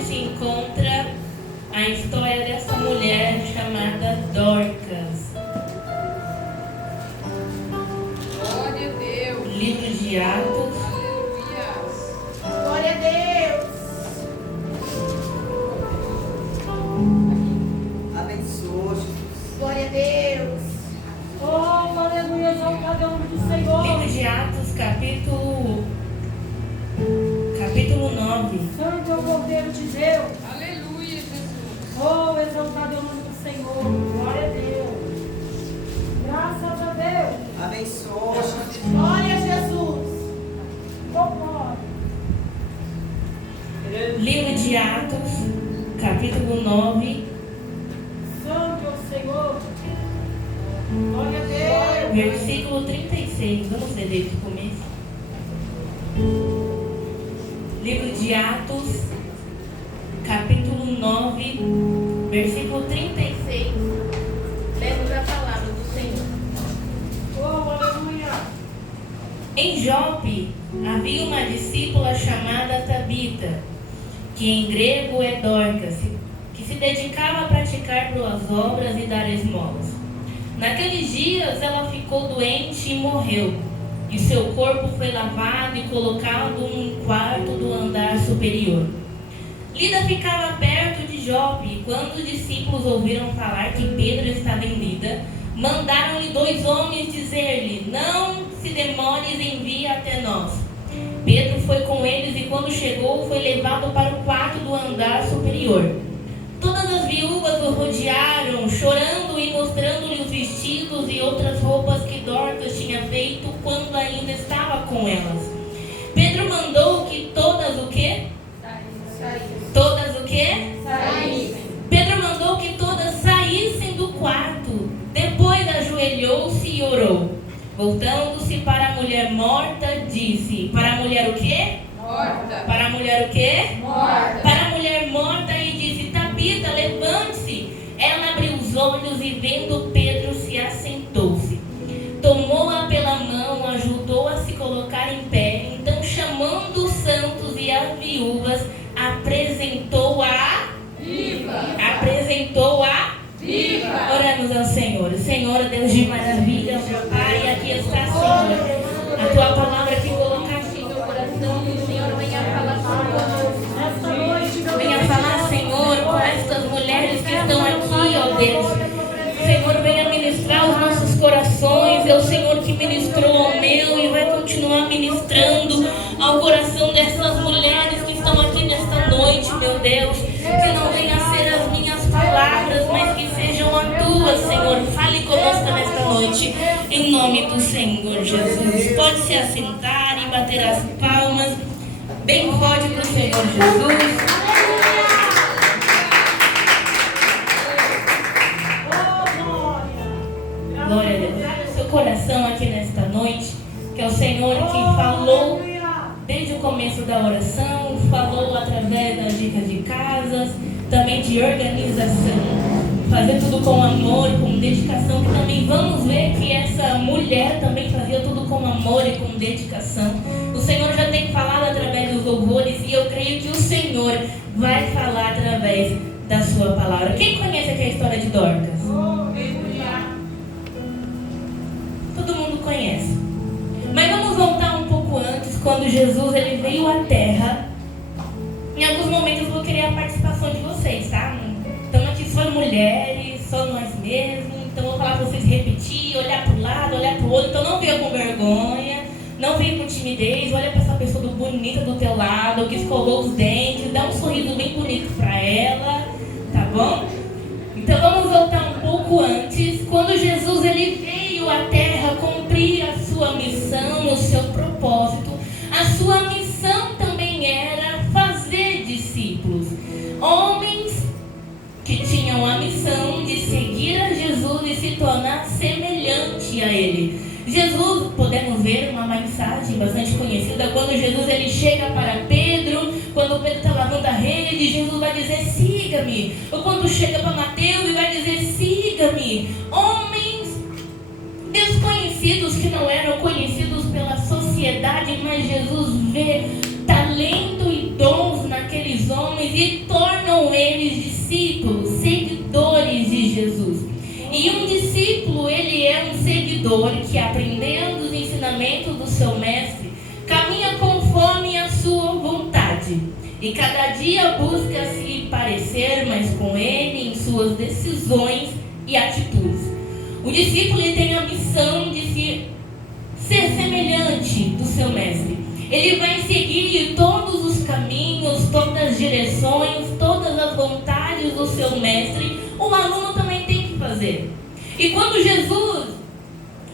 onde se encontra a história dessa mulher chamada Dorcas. Glória a Deus. Livro de Atos. Aleluia. Glória a Deus. Abençoa, Jesus. Glória a Deus. Oh, aleluia, exaltado é o nome do Senhor. Livro de Atos, capítulo 9. Santo é o Cordeiro de Deus. Aleluia, Jesus. Oh, exaltado é o nome do Senhor. Glória a Deus. Graças a Deus. Abençoa, Jesus. Glória a Jesus. Oh, glória. Livro de Atos, capítulo 9, Santo é o Senhor. Glória a Deus. versículo 36. Vamos ler desde o começo. Livro de Atos, capítulo 9, versículo 36. Lemos a palavra do Senhor. Oh, aleluia. Em Jope havia uma discípula chamada Tabita, que em grego é Dorcas, que se dedicava a praticar boas obras e dar esmolas. Naqueles dias ela ficou doente e morreu, e seu corpo foi lavado e colocado num quarto do andar superior. Lida ficava perto de Jope, e quando os discípulos ouviram falar que Pedro estava em Lida, mandaram-lhe 2 homens dizer-lhe: não se demores em vir até nós. Pedro foi com eles e quando chegou foi levado para o quarto do andar superior. Todas as viúvas o rodearam, chorando e mostrando-lhe os vestidos e outras roupas que Dorcas tinha feito quando ainda estava com elas. Pedro mandou que todas o quê? Todas o quê? Pedro mandou que todas saíssem do quarto. Depois ajoelhou-se e orou. Voltando-se para a mulher morta, disse: para a mulher o quê? Morta. Para a mulher o quê? Morta. Para a mulher morta e disse: Tabita, levante-se. Ela abriu os olhos e vendo Pedro se assentou-se. Tomou-a pela mão, ajudou-a a se colocar em pé. Então, chamando os santos e as viúvas, apresentou-a Viva. Viva. Oramos ao Senhor. Senhor, Deus de maravilha, meu Pai, aqui está, Senhor, a tua palavra que colocaste em meu coração. Senhor, venha falar, Senhor. Esta noite, meu Venha Deus, falar, Senhor, com estas mulheres que estão aqui, ó Deus. Senhor, venha ministrar os nossos corações. É o Senhor que ministrou ao meu e vai continuar ministrando ao coração dessas mulheres que estão aqui nesta noite, meu Deus. Que não venha a ser as minhas palavras, mas que sejam as tuas, Senhor. Fale conosco nesta noite, em nome do Senhor Jesus. Pode se assentar e bater as palmas bem forte para o Senhor Jesus. oh, glória. Glória a Deus. Abre o seu coração aqui nesta noite, que é o Senhor que falou desde o começo da oração, falou através das dicas de casas, também de organização, fazer tudo com amor, com dedicação, que também vamos ver que essa mulher também fazia tudo com amor e com dedicação. O Senhor já tem falado através dos louvores e eu creio que o Senhor vai falar através da sua palavra. Quem conhece aqui a história de Dorcas? Todo mundo conhece. Mas vamos voltar um pouco antes, quando Jesus ele veio à Terra. Em alguns momentos eu vou querer a participação de vocês, tá? Estamos aqui só mulheres, só nós mesmos. Então eu vou falar para vocês repetir, olhar para o lado, olhar para o outro. Então não venha com vergonha, não venha com timidez. Olha para essa pessoa bonita do teu lado, que escovou os dentes, dá um sorriso bem bonito para ela, tá bom? Então vamos voltar um pouco antes, quando Jesus ele veio à Terra cumprir a sua missão, o seu propósito. A sua missão também era fazer discípulos, homens que tinham a missão de seguir a Jesus e se tornar semelhante a Ele. Jesus, podemos ver uma mensagem bastante conhecida, quando Jesus ele chega para Pedro, quando Pedro está lavando a rede, Jesus vai dizer: siga-me. Ou quando chega para Mateus e vai dizer: siga-me. Homens desconhecidos que não eram conhecidos pela sociedade, mas Jesus vê talento e dons naqueles homens e e tornam eles discípulos, seguidores de Jesus. E um discípulo, ele é um seguidor que, aprendendo os ensinamentos do seu mestre, caminha conforme a sua vontade. E cada dia busca se parecer mais com ele em suas decisões e atitudes. O discípulo, ele tem a missão de ser semelhante do seu mestre. Ele vai seguir todos os caminhos, todas as direções, todas as vontades do seu mestre. O aluno também tem que fazer. E quando Jesus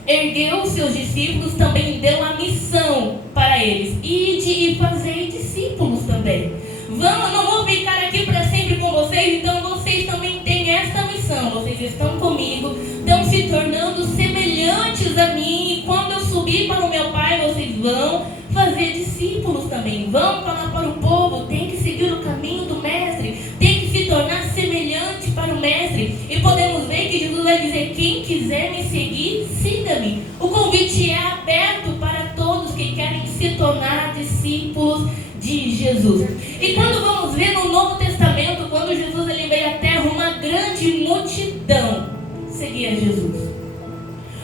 ergueu os seus discípulos, também deu a missão para eles: ide e fazei discípulos também. Vamos, não vou ficar aqui para sempre com vocês, então vocês também têm essa missão. Vocês estão comigo, estão se tornando semelhantes a mim, e quando eu subir para o meu Pai, vocês vão fazer discípulos também. Vão falar para o povo, tem que seguir o caminho do mestre, tem que se tornar semelhante para o mestre. E podemos ver que Jesus vai dizer: quem quiser me seguir, siga-me. O convite é aberto para todos que querem se tornar discípulos de Jesus. E quando vamos ver no Novo Testamento, quando Jesus ele veio à terra, uma grande multidão seguia Jesus.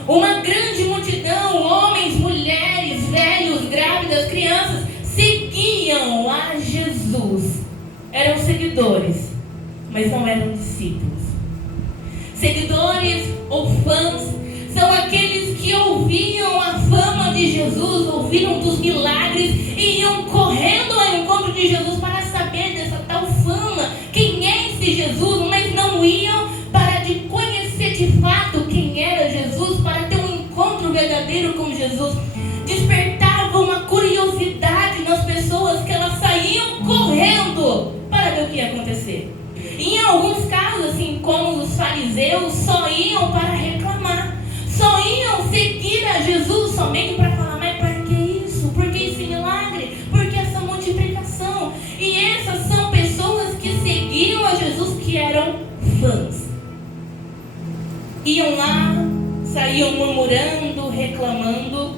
Uma grande multidão, homens, mulheres, velhos, grávidas, crianças, seguiam a Jesus. Eram seguidores, mas não eram discípulos. Seguidores ou fãs são aqueles que ouviam a fama de Jesus, ouviram dos milagres e iam correndo ao encontro de Jesus para saber dessa tal fama, quem é esse Jesus, mas não iam para de conhecer de fato quem era Jesus, para ter um encontro verdadeiro com Jesus. Despertava uma curiosidade nas pessoas que elas saíam correndo para ver o que ia acontecer. Em alguns casos, assim como os fariseus, só iam para reclamar. Só iam seguir a Jesus somente para falar: mas para que isso? Por que esse milagre? Por que essa multiplicação? E essas são pessoas que seguiam a Jesus, que eram fãs. Iam lá, saíam murmurando, reclamando,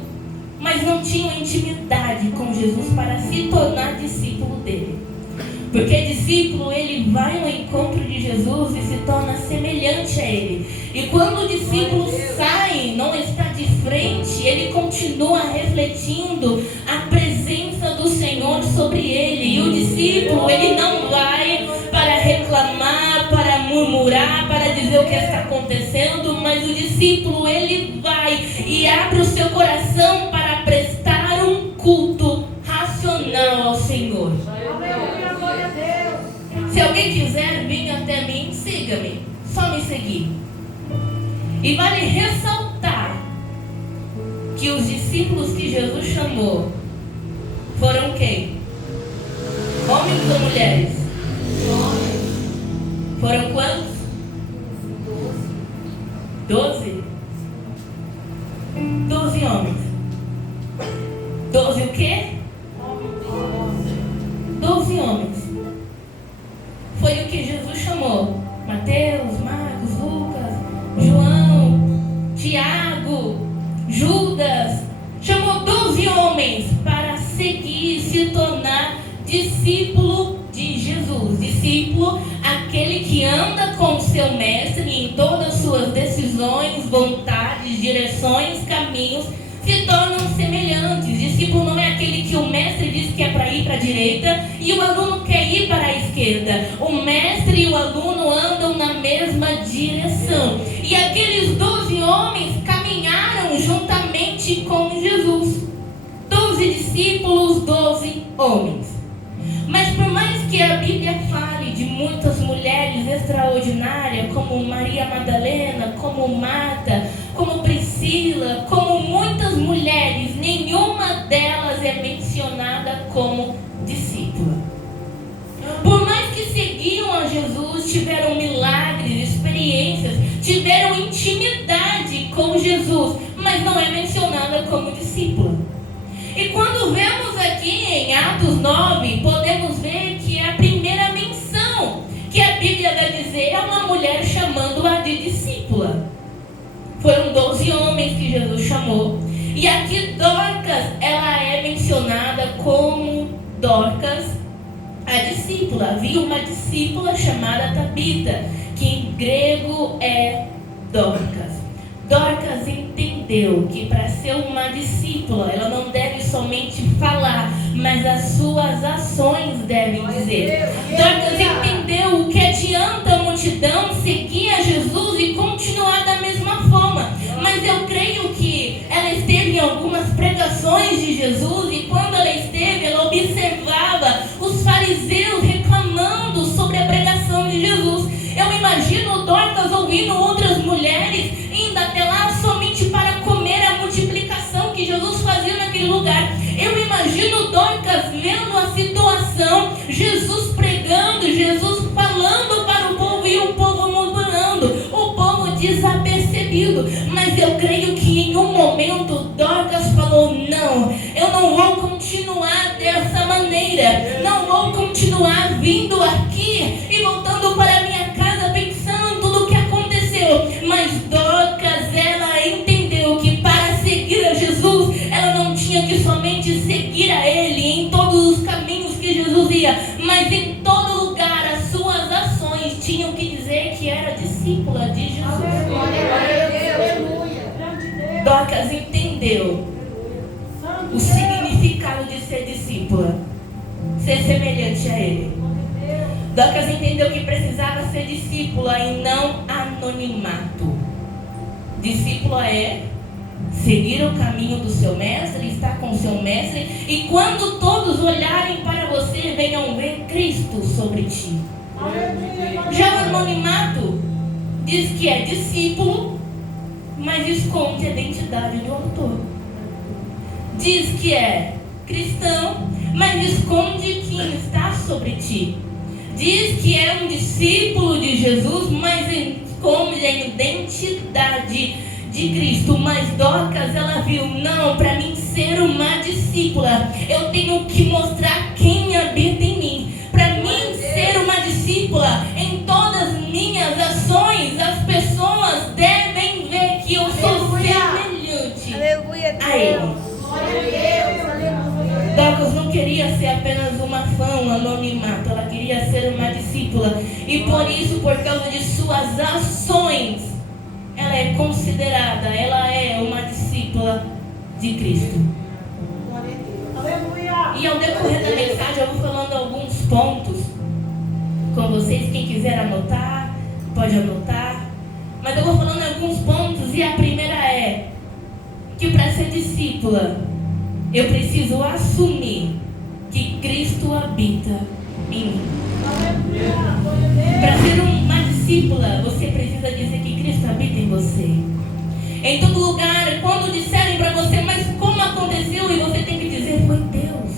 mas não tinham intimidade com Jesus para se tornar discípulo dele. Porque discípulo, ele vai ao encontro de Jesus e se torna semelhante a ele. E quando o discípulo sai, não está de frente, ele continua refletindo a presença do Senhor sobre ele. E o discípulo, ele não vai para reclamar, para murmurar, para dizer o que está acontecendo, mas o discípulo, ele vai e abre o seu coração para prestar um culto racional ao Senhor. Se alguém quiser vir até mim, siga-me. Só me seguir. E vale ressaltar que os discípulos que Jesus chamou foram quem? Homens ou mulheres? Foram quantos? 12? 12 homens. 12 o quê? 12 homens. Foi o que Jesus chamou: Mateus, Marcos, Lucas, João, Tiago, Judas. Chamou 12 homens para seguir e se tornar discípulo de Jesus. Discípulo, aquele que anda com o seu mestre em todas as suas decisões, vontades, direções, caminhos, se tornam semelhantes. Discípulo não é aquele que o mestre diz que é para ir para a direita e o aluno quer ir para a esquerda. O mestre e o aluno andam na mesma direção. E aqueles 12 homens caminharam juntamente com Jesus. 12 discípulos, 12 homens. Mas por mais que a Bíblia fale de muitas mulheres extraordinárias, como Maria Madalena, como Marta, como Priscila, como muitas mulheres, nenhuma delas é mencionada como discípula. Por mais que seguiam a Jesus, tiveram milagres, experiências, tiveram intimidade com Jesus, mas não é mencionada como discípula. E quando vemos aqui em Atos 9, podemos ver que é a primeira menção que a Bíblia vai dizer é uma mulher chamando-a de discípula. Foram 12 homens que Jesus chamou. E aqui Dorcas, ela é mencionada como Dorcas, a discípula. discípula. Havia uma discípula chamada Tabita, que em grego é Dorcas. Dorcas entendeu que para ser uma discípula, ela não deve somente falar, mas as suas ações devem dizer. Dorcas entendeu o que adianta a multidão seguir a Jesus e continuar da mesma forma. Mas eu creio que ela esteve em algumas pregações de Jesus, e quando ela esteve, ela observava os fariseus reclamando sobre a pregação de Jesus. Eu imagino Dorcas ouvindo outras mulheres indo até lá somente para comer a multiplicação que Jesus fazia naquele lugar. Eu imagino Dorcas vendo a situação, Jesus pregando, Jesus falando para o povo e o povo murmurando, o povo desapercebido. Mas eu creio que em um momento Dorcas falou: não, eu não vou continuar dessa maneira, não vou continuar vindo aqui e voltando para minha casa pensando tudo o que aconteceu. Mas Dorcas, ela entendeu que para seguir a Jesus, ela não tinha que somente seguir a Ele em todos os caminhos que Jesus ia, mas em todo lugar as suas ações tinham que dizer que era discípula de Jesus. Glória a Deus. Aleluia. Grande Deus. Dorcas entendeu Santo o significado de ser discípula, ser semelhante a Ele. Dorcas entendeu que precisava ser discípula e não anonimato. Discípula é seguir o caminho do seu mestre, estar com o seu mestre, e quando todos olharem para você, venham ver Cristo sobre ti. Já o anonimato diz que é discípulo, mas esconde a identidade do autor. Diz que é cristão, mas esconde quem está sobre ti. Diz que é um discípulo de Jesus, mas esconde a identidade de Cristo. Mas Dorcas, ela viu: não, para mim ser uma discípula, eu tenho que mostrar quem habita em mim. Para mim ser uma discípula, em todas as minhas ações, as pessoas devem ver que eu sou semelhante a Ele. Glória a Deus. Aleluia. Dorcas não queria ser apenas uma fã, um anonimato, ela queria ser uma discípula. E por isso, por causa de suas ações, ela é considerada, ela é uma discípula de Cristo. Glória a Deus. Aleluia. E ao decorrer da mensagem eu vou falando alguns pontos com vocês. Quem quiser anotar, pode anotar. Mas eu vou falando alguns pontos, e a primeira é que para ser discípula, eu preciso assumir que Cristo habita em mim. Aleluia. Glória a Deus. Para ser uma discípula, você precisa dizer que Cristo habita em você. Em todo lugar, quando disserem para você: mas como aconteceu? E você tem que dizer: foi Deus.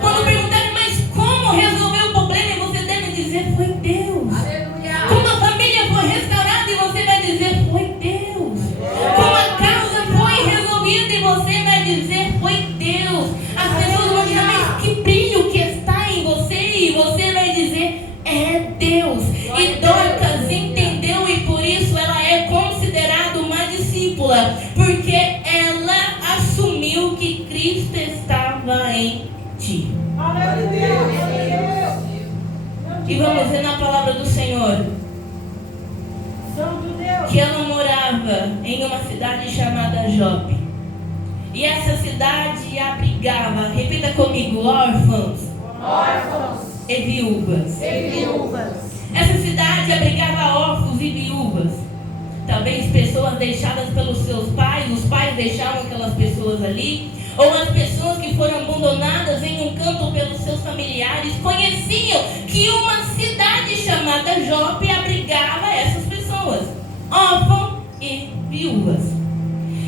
Quando perguntarem: mas como resolveu o problema? E você deve dizer: foi Deus. Aleluia. Como a família foi restaurada? E você vai dizer: foi Deus. Como a causa foi resolvida? E você vai dizer: foi Deus. As pessoas vão dizer: mas que brilho que está em você? E você vai dizer: é Deus. E Dorcas entendeu, e por isso ela é considerada uma discípula, porque ela assumiu que Cristo estava em ti. Aleluia. Glória a Deus. E vamos ver na palavra do Senhor Santo Deus. que ela morava em uma cidade chamada Jope. E essa cidade abrigava, repita comigo, órfãos Órfãos e viúvas. e viúvas. Essa cidade abrigava órfãos e viúvas. Talvez pessoas deixadas pelos seus pais, os pais deixavam aquelas pessoas ali, ou as pessoas que foram abandonadas em um canto pelos seus familiares conheciam que uma cidade chamada Jope abrigava essas pessoas, órfãos e viúvas.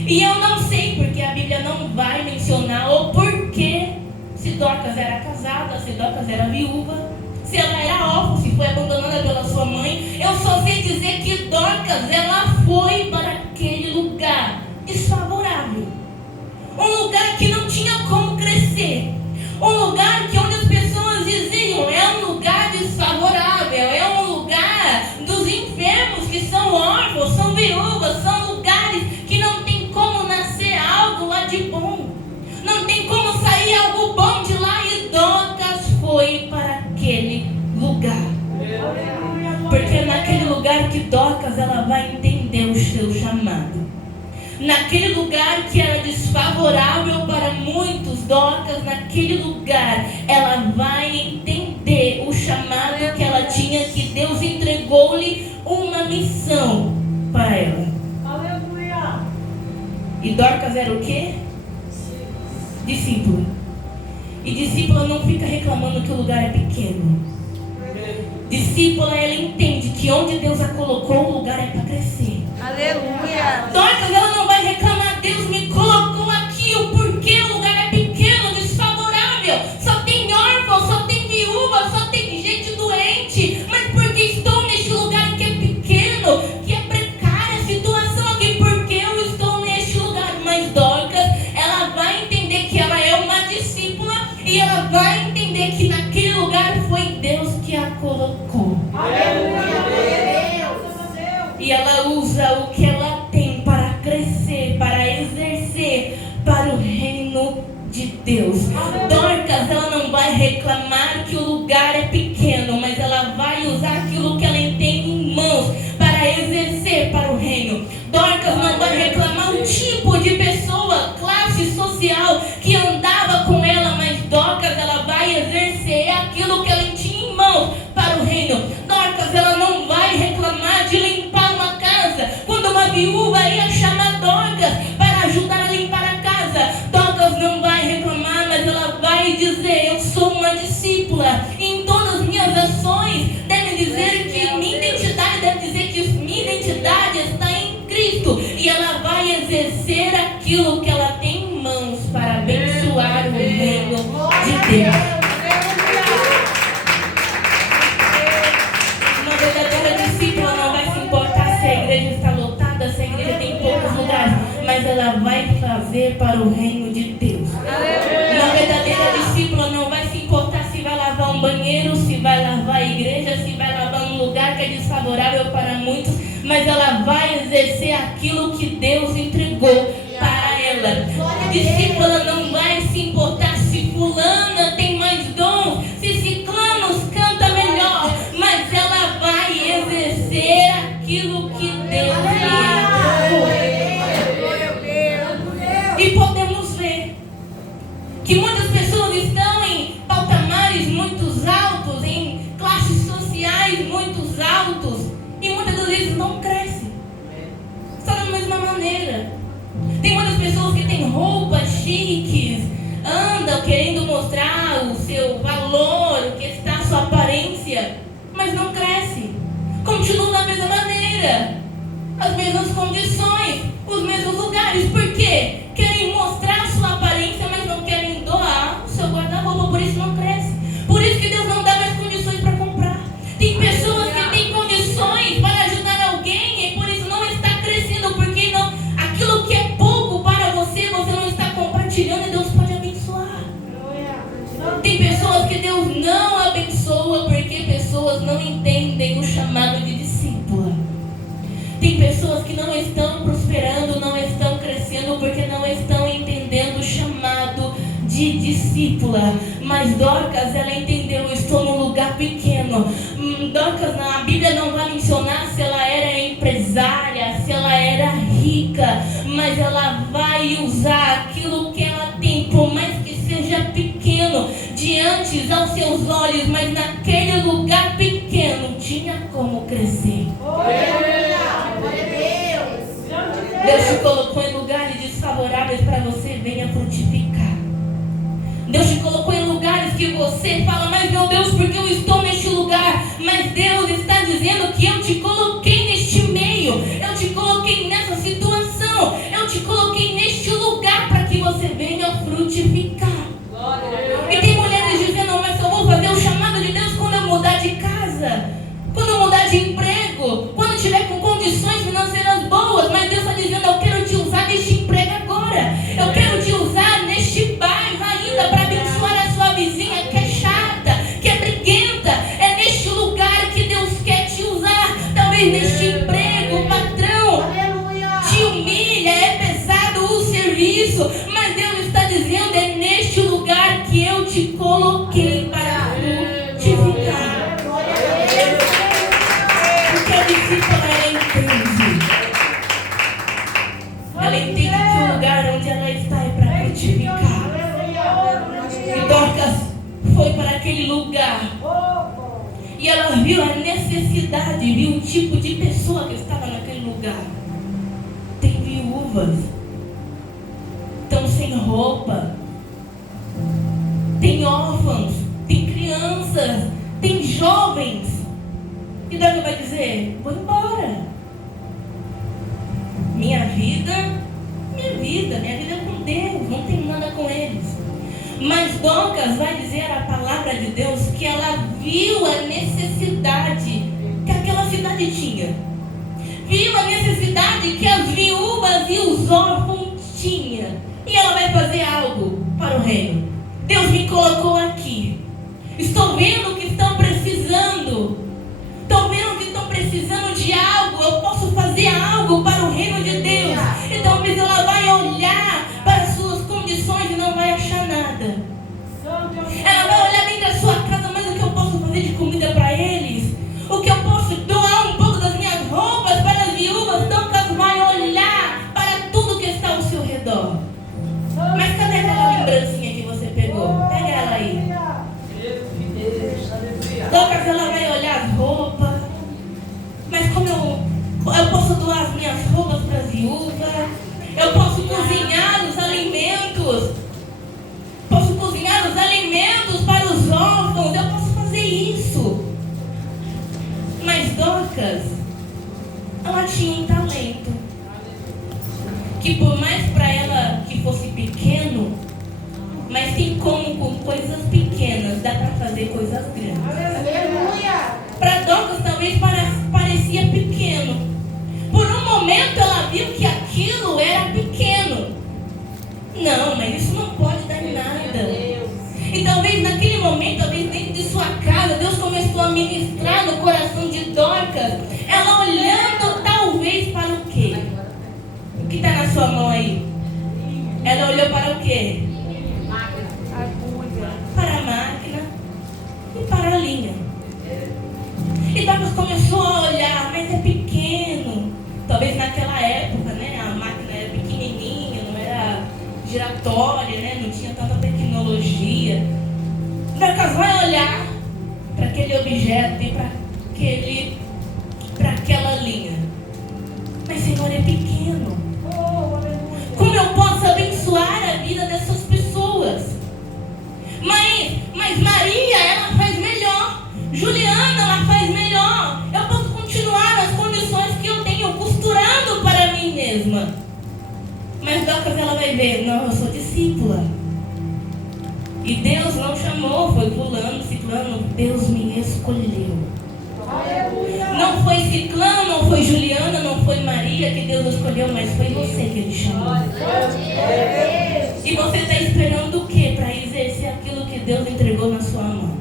E eu não sei porque a Bíblia não vai mencionar o porquê, se Dorcas era casada, se Dorcas era viúva, se ela era órfã, se foi abandonada pela sua mãe. Eu só sei dizer que Dorcas, ela foi para aquele lugar desfavorável, um lugar que não tinha como crescer, um lugar que onde as pessoas diziam: é um lugar desfavorável, é um lugar dos enfermos que são órfãos, são viúvas, são lugares que não tem como nascer algo lá de bom, não tem como sair algo bom de lá. E Dorcas foi para aquele Porque é naquele lugar que Dorcas ela vai entender o seu chamado. Naquele lugar que era desfavorável para muitos, Dorcas, naquele lugar, ela vai entender o chamado que ela tinha, que Deus entregou-lhe uma missão para ela. Aleluia. E Dorcas era o quê? Discípula. E discípula não fica reclamando que o lugar é pequeno. Discípula, ela entende que onde Deus a colocou, o lugar é para crescer. Aleluia. Dorcas, ela não vai reclamar, Deus me colocou aqui, o porquê o lugar é pequeno, desfavorável, só tem órfão, só tem viúva, só tem gente doente, mas porque estou neste lugar que é pequeno, que é precária a situação aqui, porque eu estou neste lugar. Mas Dorcas, ela vai entender que ela é uma discípula e ela vai entender que naquele lugar foi Deus que a colocou. E ela usa o que ela tem para crescer, para exercer para o reino de Deus. Dorcas, ela não vai reclamar que o lugar é pequeno, mas ela vai usar aquilo que ela tem em mãos para exercer para o reino. Dorcas não vai reclamar o tipo de pessoa, classe social que andava com ela, mas Dorcas, ela vai exercer aquilo que ela tinha em mãos para o reino. Dorcas, ela não vai reclamar de limpar uma casa, quando uma viúva ia chamar Dorcas para ajudar a limpar a casa. Dorcas não vai reclamar, mas ela vai dizer: eu sou uma discípula, e em todas as minhas ações deve dizer que minha identidade, deve dizer que minha identidade está em Cristo, e ela vai exercer aquilo que ela tem em mãos para abençoar o reino de Deus. Uma verdadeira discípula não vai se importar se a igreja está lotada, se a igreja tem poucos lugares, mas ela vai fazer para o reino de Deus. Uma verdadeira discípula não vai se importar se vai lavar um banheiro, se vai lavar a igreja, se vai lavar um lugar que é desfavorável para muitos, mas ela vai exercer aquilo que Deus entregou para ela. Discípula não vai se importar se fulana tem mais dom, se ciclanos canta melhor, mas ela vai exercer aquilo que Deus lhe entregou. E podemos ver que muitas pessoas estão em patamares muito altos, em classes sociais muito altos, e muitas das vezes não crescem. Está da mesma maneira. Tem muitas pessoas que têm roupas chiques, andam querendo mostrar o seu valor, o que está a sua aparência, mas não cresce. Continuam da mesma maneira, as mesmas condições, os mesmos lugares. Por quê? Querem mostrar a sua aparência, mas não querem doar o seu guarda-roupa, por isso não cresce. Por isso que Deus não dá mais condições para comprar. Tem pessoas que têm condições para ajudar alguém e por isso não está crescendo, porque não, aquilo que é pouco para você, você não está compartilhando e Deus pode abençoar. Tem pessoas que Deus não abençoa porque pessoas não entendem o chamado de discípula. Tem pessoas que não estão prosperando, não estão crescendo porque não estão entendendo o chamado de discípula. Mas Dorcas, ela entendeu: eu estou num lugar pequeno. Dorcas, a Bíblia não vai mencionar se ela era empresária, se ela era rica, mas ela vai usar aquilo que ela tem, por mais que seja pequeno diante aos seus olhos, mas naquele lugar pequeno tinha como crescer. Deus te colocou em lugares desfavoráveis para você venha frutificar. Deus te colocou em lugares que você fala: mas meu Deus, porque eu estou neste lugar? Mas Deus está dizendo que eu te coloquei neste meio, eu te coloquei nessa situação, eu te coloquei neste lugar para que você venha frutificar. E tem mulheres dizendo: mas eu vou fazer o chamado de Deus quando eu lugar. E ela viu a necessidade, viu o tipo de pessoa que estava naquele lugar. Tem viúvas, estão sem roupa, tem órfãos, tem crianças, tem jovens. E Davi vai dizer: vou embora. Minha vida é com Deus, não tenho nada com eles. Mas Dorcas vai dizer a palavra de Deus que ela viu a necessidade que aquela cidade tinha. Viu a necessidade que as viúvas e os órfãos tinham. E ela vai fazer algo para o reino. Deus me colocou aqui. Estou vendo que estão precisando. Estou vendo que estão precisando de algo. Eu posso fazer algo para o reino de Deus. Então talvez ela vai olhar para as suas condições e não vai achar nada. Ela vai olhar dentro da sua casa, mas o que eu posso fazer de comida para eles? O que eu posso doar um pouco das minhas roupas para as viúvas? Dorcas vai olhar para tudo que está ao seu redor. Mas cadê aquela lembrancinha que você pegou? Pega ela aí. Dorcas, ela vai olhar as roupas. Mas como eu posso doar as minhas roupas para as viúvas? Eu posso cozinhar os alimentos. Posso cozinhar os alimentos para os órfãos. Eu posso fazer isso. Mas Dorcas, ela tinha um talento. Que por mais para ela que fosse pequeno, mas tem como com coisas pequenas dá para fazer coisas grandes. Aleluia. Para Dorcas talvez parecia pequeno. Por um momento ela viu que aquilo era pequeno. Não, mas isso não pode dar em nada. E talvez naquele momento, talvez dentro de sua casa, Deus começou a ministrar no coração de Dorcas. Ela olhando talvez para o quê? O que está na sua mão aí? Ela olhou para o quê? Para a máquina e para a linha. E Dorcas começou a olhar, mas é pequeno. Talvez naquela época, né, a máquina era pequenininha, não era giratória, né, não tinha tanta tecnologia. Dorcas vai olhar para aquele objeto e para aquela linha. Mas Senhor, é pequeno. Como eu posso abençoar a vida dessas pessoas? Mas Maria, ela faz melhor. Juliana, ela faz melhor. Eu posso continuar nas condições que eu tenho, costurando para mim mesma. Mas Dorcas, ela vai ver: não, eu sou discípula. E Deus não chamou, foi fulano, ciclano. Deus me escolheu. Não foi ciclano, não foi Juliana, não foi Maria que Deus escolheu, mas foi você que Ele chamou. E você está esperando o que para exercer aquilo que Deus entregou na sua mão?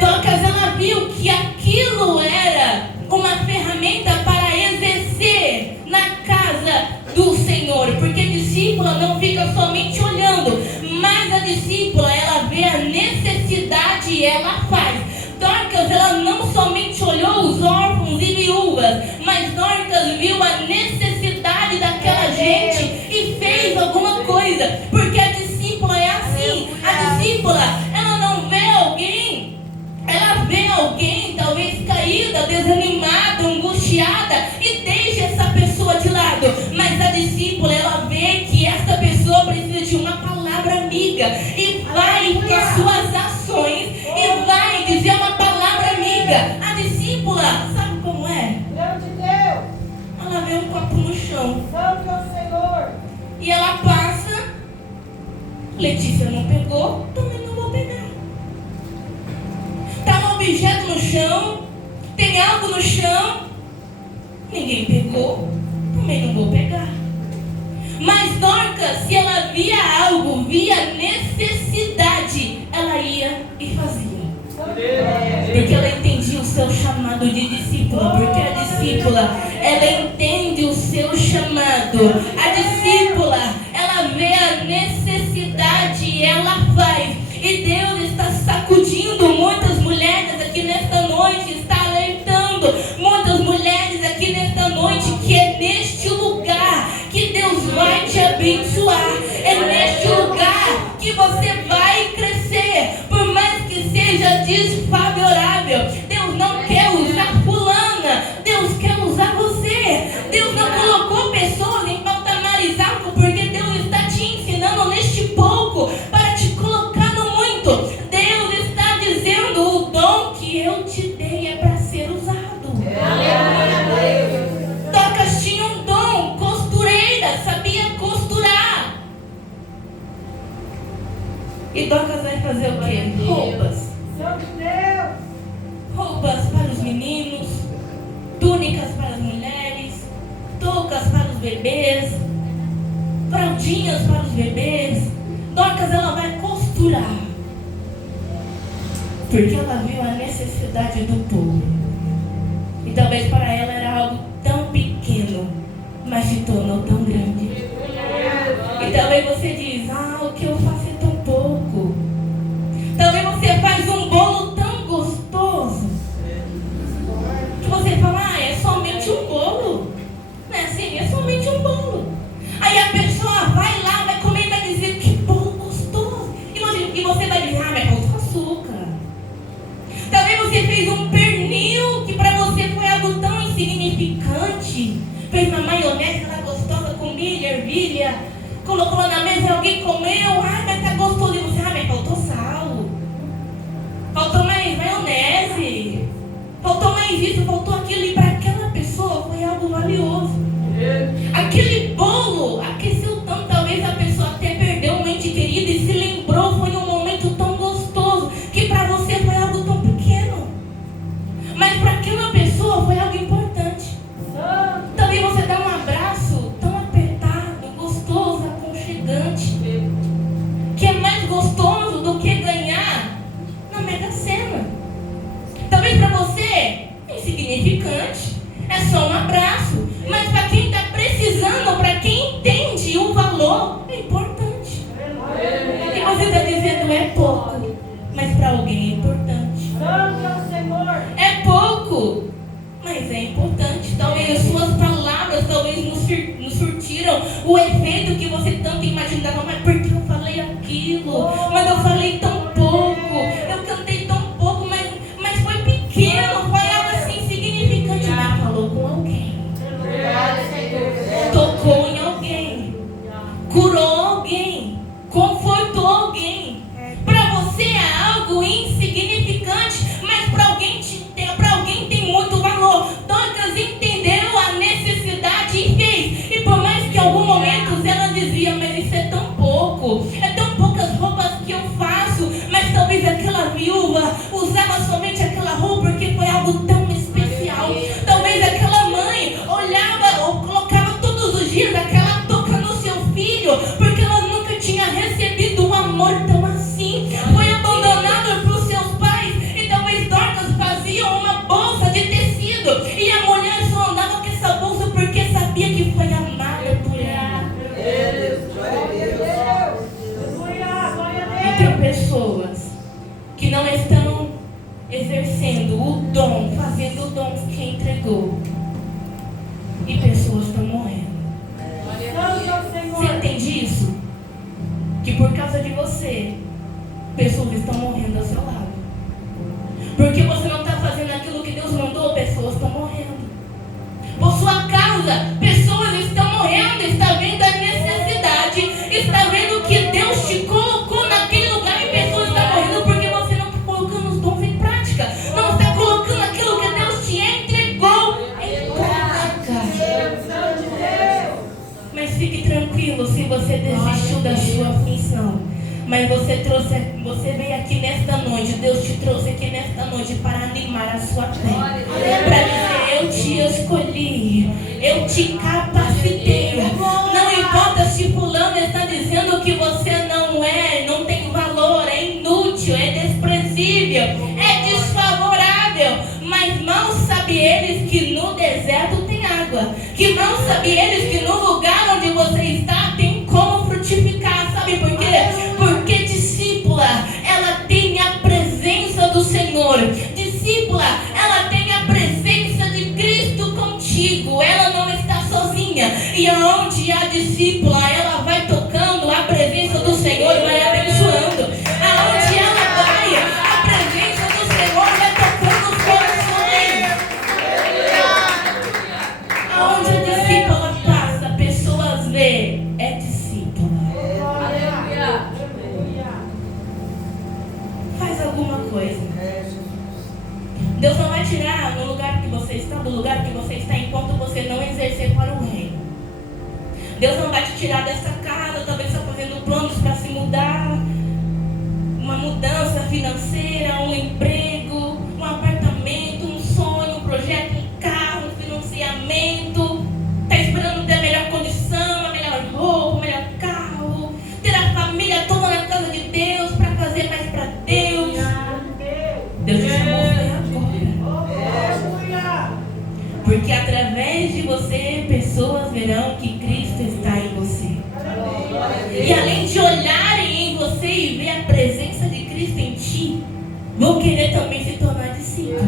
Dorcas, ela viu que aquilo era uma ferramenta para exercer na casa do Senhor. Porque a discípula não fica somente olhando, mas a discípula, ela vê a necessidade e ela faz. Dorcas, ela não somente olhou os órfãos e viúvas, mas Dorcas viu a necessidade daquela gente e fez alguma coisa. Porque a discípula é assim. A discípula, ela não vê alguém, ela vê alguém talvez caída, desanimada, angustiada e deixa essa pessoa de lado. Mas a discípula, ela vê que essa pessoa precisa de uma palavra amiga e vai com as suas ações e vai dizer uma palavra amiga. A discípula, sabe como é? Ela vê um copo no chão e ela passa. Letícia não pegou, também não vou pegar. Tá um objeto no chão, tem algo no chão, ninguém pegou, também não vou pegar. Mas Dorcas, se ela via algo, via necessidade, ela ia e fazia. Porque ela entendia o seu chamado de discípula. Porque a discípula, ela entende o seu chamado. A discípula, ela vê a necessidade e ela faz. E Deus está sacudindo muitas mulheres aqui nesta noite, está alertando muitas mulheres aqui nesta noite que é neste lugar que Deus vai te abençoar. É neste lugar que você vai crescer. Por mais que desfavorável. Deus não quer usar fulana, Deus quer usar você. Deus não colocou pessoas em patamares altos porque Deus está te ensinando neste pouco para te colocar no muito. Deus está dizendo: o dom que eu te dei é para ser usado. Dorcas tinha um dom, costureira, sabia costurar. E Dorcas vai fazer o quê? Roupas. Roupas para os meninos, túnicas para as mulheres, toucas para os bebês, fraldinhas para os bebês. Dorcas, ela vai costurar, porque ela viu a necessidade do povo. E talvez para ela era algo tão pequeno, mas se tornou tão grande. E talvez você diz: o que eu faço é tão pouco. Talvez você faz um bolo tão gostoso que você fala: é somente um bolo. Não é assim? É somente um bolo. Aí a pessoa vai lá, vai comer e vai dizer: que bolo gostoso. E você vai dizer: mas faltou açúcar. Talvez você fez um pernil que para você foi algo tão insignificante. Fez uma maionese lá gostosa com milho, ervilha, colocou lá na mesa e alguém comeu. Mas tá gostoso. E você: mas faltou sal, faltou mais maionese, faltou mais isso, faltou aquilo. E para aquela pessoa foi algo valioso. Aquele bolo aqueceu tanto, talvez a pessoa até perdeu um ente querido e se lembrou, foi um momento tão gostoso, que para você foi algo tão pequeno, mas para aquela pessoa foi algo importante. Talvez você dá um abraço tão apertado, gostoso, aconchegante, que é mais gostoso do que ganhar na Mega Sena. Talvez para você é insignificante, é só um abraço, mas para quem está precisando, para quem entende o valor, é importante. E você está dizendo: é pouco, mas para alguém é importante. É pouco, mas é importante. Talvez as suas palavras talvez nos surtiram o efeito que você tanto imaginava. Mas por que eu falei aquilo? Mas eu falei tão pouco, eu cantei tão pouco, mas foi pequeno, foi algo assim insignificante. Mas falou com alguém, tocou em alguém, curou alguém, confortou alguém. Para você é algo insignificante, mas para alguém tem muito valor. Dorcas entendeu a necessidade e fez. E por mais que em algum momento ela dizia: mas isso é tão pouco, é tão poucas roupas que eu faço. Mas talvez aquela viúva usava somente aquela roupa porque foi algo tão especial. Talvez aquela mãe olhava ou colocava todos os dias aquela touca no seu filho, porque ela nunca tinha recebido um amor tão assim. Foi abandonada por seus pais. E talvez Dorcas fazia uma bolsa de tecido, e a mulher só andava com essa bolsa porque sabia que foi amada por ela. E tem pessoas que não estão exercendo o dom, fazendo o dom que entregou, e pessoas estão morrendo. Você entende isso? Que por causa de você, pessoas estão morrendo ao seu lado. Porque você não está fazendo aquilo que Deus mandou, pessoas estão morrendo. Por sua causa, pessoas estão morrendo. Está vendo a necessidade, está vendo que Deus te colocou naquele lugar, e pessoas estão morrendo porque você não está colocando os dons em prática. Não está colocando aquilo que Deus te entregou em prática. Mas fique tranquilo se você desistiu da sua função. Mas você veio aqui nesta noite, Deus te trouxe aqui nesta noite para animar a sua fé. Para dizer: eu te escolhi, eu te capacitei. Não importa se fulano está dizendo que você não tem valor, é inútil, é desprezível, é desfavorável. Mas mal sabe eles que no deserto tem água. Que mal sabe eles que no lugar onde você está tem como frutificar. Sabe por quê? Porque discípula, ela tem a presença do Senhor. Discípula, ela tem a presença de Cristo contigo. Ela não está sozinha. E aonde a discípula, ela vai tocando, a presença do Senhor vai abençoando. Aonde ela vai, a presença do Deus não vai tirar no lugar que você está, do lugar que você está, enquanto você não exercer para o reino. Deus não vai te tirar dessa casa, talvez está fazendo planos para se mudar, uma mudança financeira, um emprego, um apartamento, um sonho, um projeto, um carro, um financiamento. Está esperando ter a melhor condição, a melhor roupa, o melhor carro, ter a família toda na casa de Deus para fazer mais para Deus. Deus te chamou agora. Porque através de você, pessoas verão que Cristo está em você. E além de olharem em você e ver a presença de Cristo em ti, vão querer também se tornar discípulos.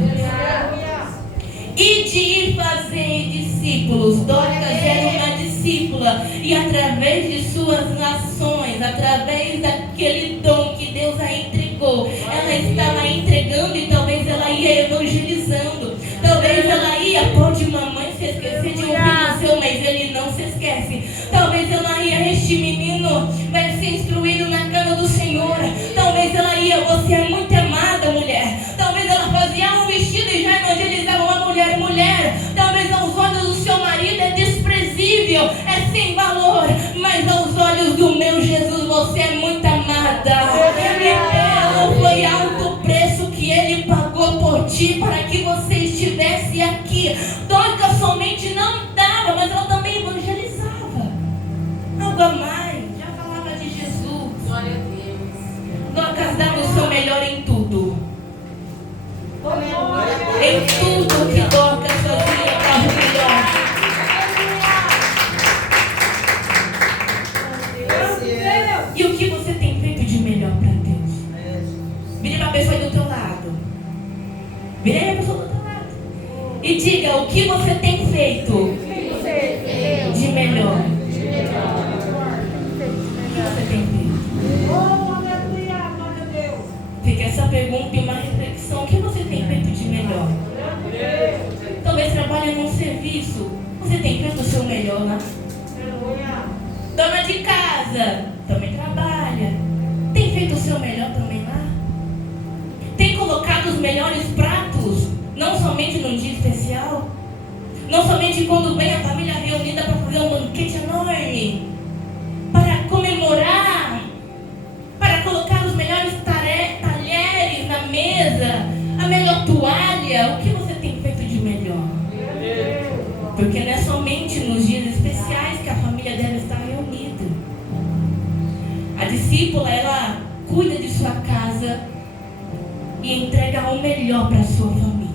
E de ir fazer discípulos. Dorcas era uma discípula. E através de suas ações, através daquele dom que Deus a entregou, ela estava entregando e talvez ela ia evangelizando. Talvez ela ia, pode mamãe se esquecer de um filho seu, mas ele não se esquece. Talvez ela ia, este menino vai ser instruído na casa do Senhor. Talvez ela ia, você é muito amada, mulher. Talvez ela fazia um vestido e já evangelizava uma mulher. Talvez aos olhos do seu marido é desprezível, é sem valor, mas aos olhos do meu Jesus você é muito amada. E foi alto o preço que ele pagou por ti para que você estivesse aqui. Dorcas somente não dava, mas ela também evangelizava. Algo a mais, já falava de Jesus. Glória a Deus. Dorcas dava o seu melhor em tudo. Em tudo que Dorcas fazia, dava o melhor. E o que você tem feito de melhor para Deus? Vire para a pessoa do teu lado. Vire para a pessoa do teu lado. E diga o que você tem feito de melhor. O que você tem feito? Fica essa pergunta e uma reflexão. O que você tem feito de melhor? Talvez trabalhe num serviço. Você tem feito o seu melhor lá? Dona de casa também trabalha. Tem feito o seu melhor também lá? Tem colocado os melhores pratos, não somente num dia especial, não somente quando vem a família reunida para fazer um banquete enorme, para comemorar, para colocar os melhores talheres na mesa, a melhor toalha. O que você tem feito de melhor? Porque não é somente nos dias especiais que a família deve estar reunida. A discípula, ela cuida de sua casa e entrega o melhor para a sua família.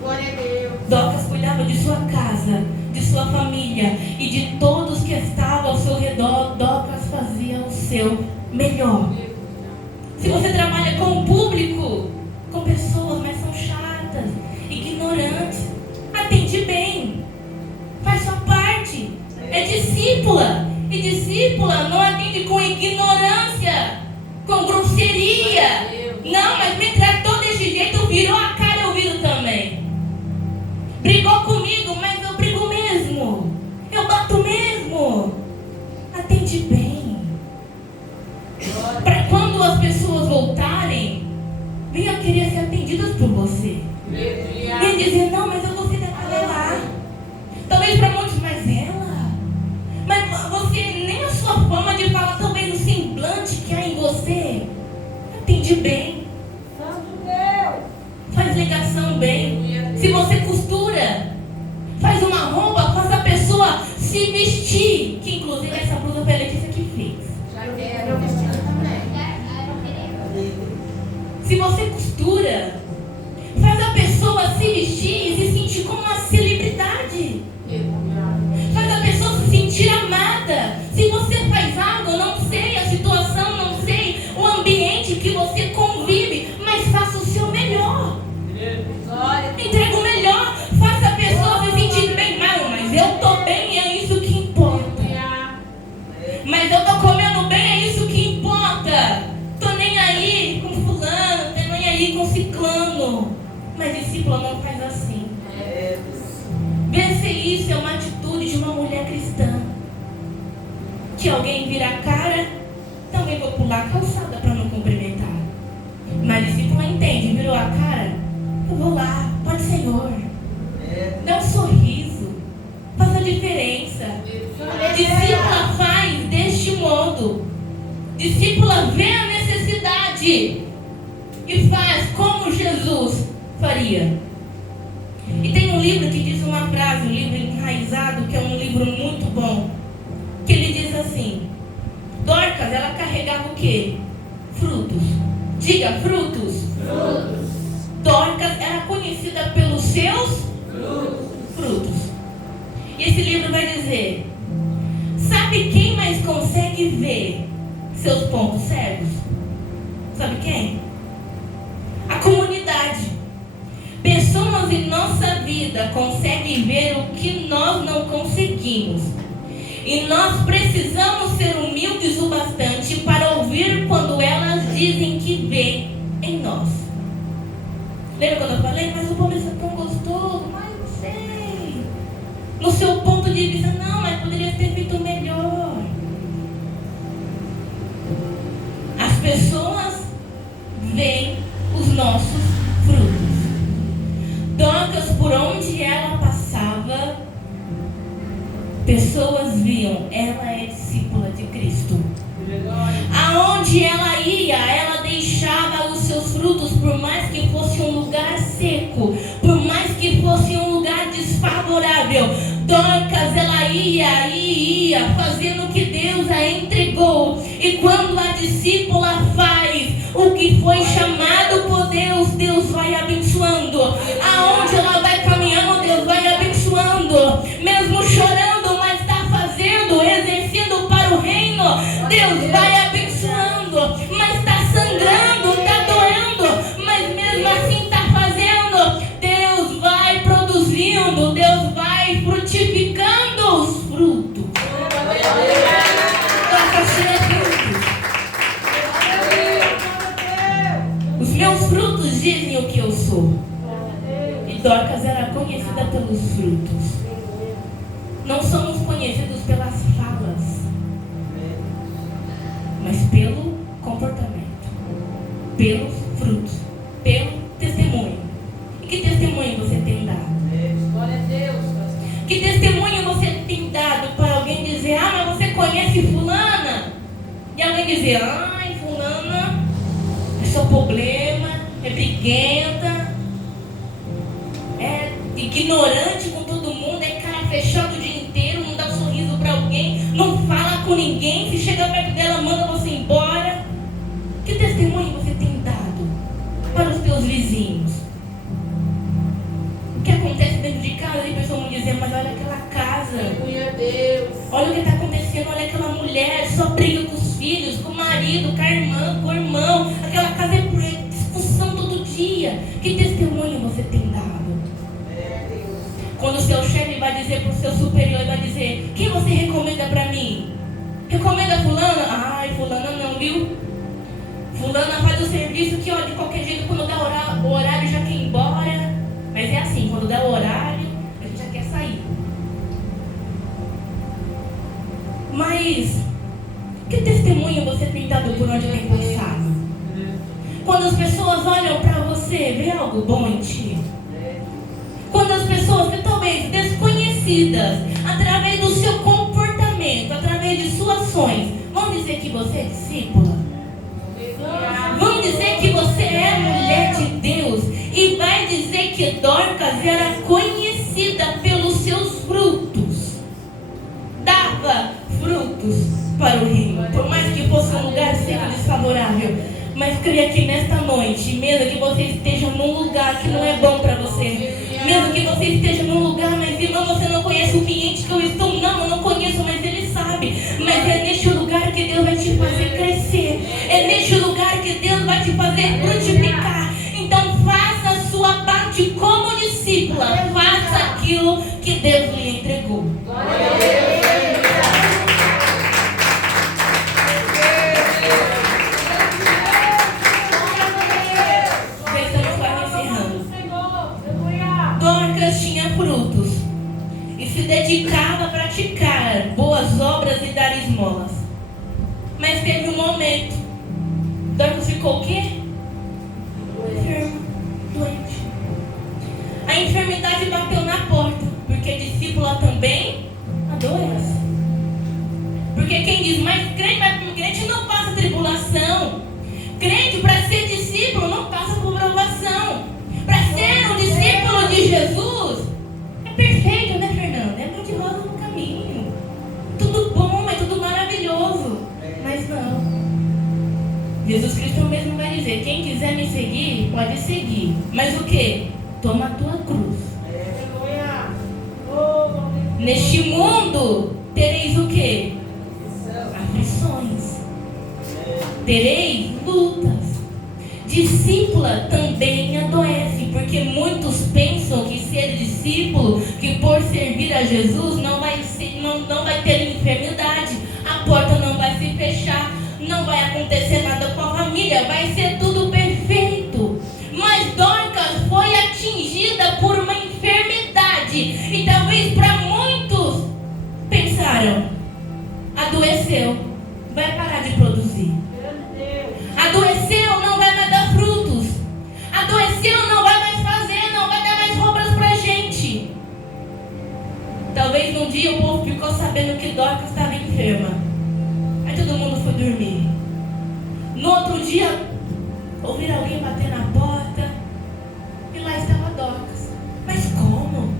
Glória a Deus. Dorcas cuidava de sua casa, de sua família e de todos que estavam ao seu redor. Dorcas fazia o seu melhor. Se você trabalha com o público, com pessoas, mas são chatas, ignorantes, atende bem, faz sua parte, é discípula. E discípula não atende com ignorância, com grosseria. Não, mas me tratou desse jeito, virou a cara, eu viro também. Brigou comigo, mas eu brigo mesmo. Eu bato mesmo. Atende bem. Para quando as pessoas voltarem, venham querer ser atendidas por você. Vem dizer, não, mas eu gostei daquela lá. Talvez para muitos, mas ela. Mas você, nem a sua forma de falar, talvez o semblante que há em você. Atende bem. Faz ligação bem. Se você costura, faz uma roupa, faz a pessoa se vestir. Que inclusive essa blusa foi a Letícia que fez. Se você costura, faz a pessoa se vestir e se sentir como uma celebridade. Faz a pessoa se sentir amada. Se você faz algo, não sei a situação, não sei o ambiente que você convive, mas faça o seu melhor. Entrega o melhor. Faça a pessoa se sentir bem. Não, mas eu estou bem e é isso que importa. Mas eu estou comendo bem, é isso que importa. Estou nem aí com fulano, estou nem aí com ciclano. Mas discípula não faz assim. Ver se isso é uma atitude de uma mulher cristã. Que alguém vira a cara, também vou pular a calçada para não cumprimentar. Mas discípula entende, virou a cara, Eu vou lá, pode Senhor. Dá um sorriso. Faz a diferença. Discípula faz deste modo. Discípula vê a necessidade e faz como Jesus faria. E tem um livro que diz uma frase, um livro enraizado, que é um livro muito bom, que ele diz assim: Dorcas, ela carregava o quê? Frutos. Diga, frutos. Frutos. Dorcas era conhecida pelos seus frutos. E esse livro vai dizer: sabe quem mais consegue ver seus pontos cegos? Sabe quem? A comunidade. Pessoas em nossa vida conseguem ver o que nós não conseguimos. E nós precisamos ser humildes o bastante para ouvir quando elas dizem que vê em nós. Lembra quando eu falei? Mas o bolo é tão gostoso. Mas não sei. No seu ponto de vista, não, mas poderia ter feito melhor. As pessoas veem os nossos frutos. Dorcas, por onde ela passava, pessoas viam, ela é discípula de Cristo. Aonde ela ia, ela deixava os seus frutos, por mais que fosse um lugar seco, por mais que fosse um lugar desfavorável. Dorcas, ela ia fazendo o que Deus a entregou. E quando a discípula faz o que foi chamado por Deus, Deus vai abençoando. Aonde ela vai caminhando, Deus vai abençoando. Mesmo chorando, mas está fazendo, exercendo para o reino, Deus vai abençoando. Mas está sangrando, está doendo, mas mesmo assim está fazendo. Deus vai produzindo, Deus vai frutificando os frutos. Os meus frutos dizem o que eu sou. E Dorcas era conhecida pelos frutos. Não somos conhecidos pelas falas, mas pelo comportamento, pelos frutos, pelo testemunho. E que testemunho você tem dado? Glória a Deus. Que testemunho você tem dado para alguém dizer: ah, mas você conhece fulana? E alguém dizer: ai, fulana é seu problema, é briguenta, é ignorante com todo mundo, é cara fechado o dia inteiro, não dá um sorriso para alguém, não fala com ninguém, se chega perto dela, manda você embora. Que testemunho você tem dado para os teus vizinhos? O que acontece dentro de casa, e pessoas vão dizer: mas olha aquela casa, Aleluia a Deus. olha o que está acontecendo, olha aquela mulher, só briga com os filhos, com o marido, com a irmã, com o irmão, aquela casa é por discussão todo dia. Que testemunho você tem dado? Quando o seu chefe vai dizer para o seu superior, ele vai dizer: quem você recomenda para mim? Recomenda fulana? Ai, fulana não, viu? Fulana faz o serviço que, ó, de qualquer jeito, quando dá o horário já quer ir embora. Mas é assim, quando dá o horário, a gente já quer sair. Mas que testemunho você tem dado por onde tem passado? Quando as pessoas olham para você, vê algo bom em ti? Quando as pessoas, talvez desconhecidas, através do seu comportamento, através de suas ações, vão dizer que você é discípula? Vão dizer que você é mulher de Deus? E vai dizer que Dorcas era conhecida pelos seus frutos. Dava frutos para o reino, por mais que fosse um lugar seco e desfavorável. Mas creia que nesta noite, mesmo que você esteja num lugar que não é bom para você, mesmo que você esteja num lugar, mas irmão, você não conhece o cliente que eu estou, não, eu não conheço, mas ele sabe. Mas é neste lugar que Deus vai te fazer crescer, é neste lugar que Deus vai te fazer frutificar. Então faça a sua parte como discípula, faça aquilo que Deus lhe entregou. Dorcas tinha frutos e se dedicava a praticar boas obras e dar esmolas. Mas teve um momento, Dorcas ficou o quê? Enferma, doente. enfermidade bateu na porta, porque discípula também adoece. Porque quem diz, mas crente não passa tribulação. Crente, para ser discípulo, não passa por provação. Para ser um discípulo de Jesus, é perfeito, né, Fernanda? É muito de rosa no caminho. Tudo bom, é tudo maravilhoso. Mas não. Jesus Cristo mesmo vai dizer, quem quiser me seguir, pode seguir. Mas o quê? Toma a tua cruz. Neste mundo, tereis o quê? Aflições. Tereis lutas. Discípula também adoece, porque muitos pensam que ser discípulo, que por servir a Jesus não vai ter enfermidade, a porta não vai se fechar, não vai acontecer nada com a família, vai ser tudo perfeito. Mas Dorcas foi atingida por uma enfermidade, e talvez para muitos pensaram, adoeceu, vai parar de produzir. Adoeceu, não vai mais dar frutos. Adoeceu, não vai mais fazer, não vai dar mais roupas pra gente. Talvez num dia o povo ficou sabendo que Dorcas estava enferma. Aí todo mundo foi dormir. No outro dia, ouviram alguém bater na porta. E lá estava Dorcas. Mas como?